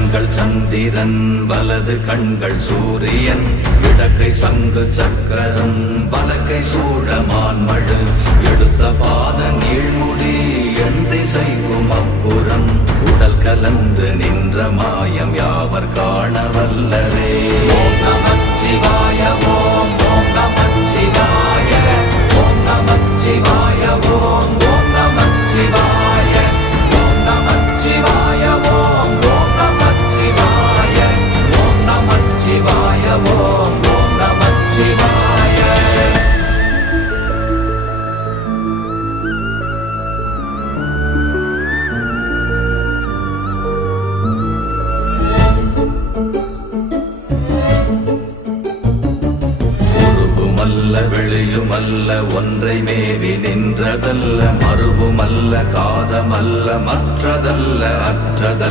கண்கள் சந்திரன் வலது கண்கள் சூரியன் இடக்கை சங்கு சக்கரம் வலக்கை சூழமான்மழு எடுத்த பாத நீழ்முடி எண் திசைக்கும் அப்புறம் உடல் கலந்து நின்ற மாயம் யாவர் காண வல்லரே. ஓம் நமச்சிவாய ஓம் ஓம் நமச்சிவாய ஓம் நமச்சிவாய ஓம் ஓம் நமச்சிவாய ஓம் நமச்சிவாய ஓம் ஓம் நமச்சிவாய ஓம் நமச்சிவாய ஓம் ஓம் நமச்சிவாய. வெளியுமல்ல ஒன்றை மேவி நின்றதல்ல மறுவுமல்ல காதமல்ல மற்றதல்ல அற்றதல்ல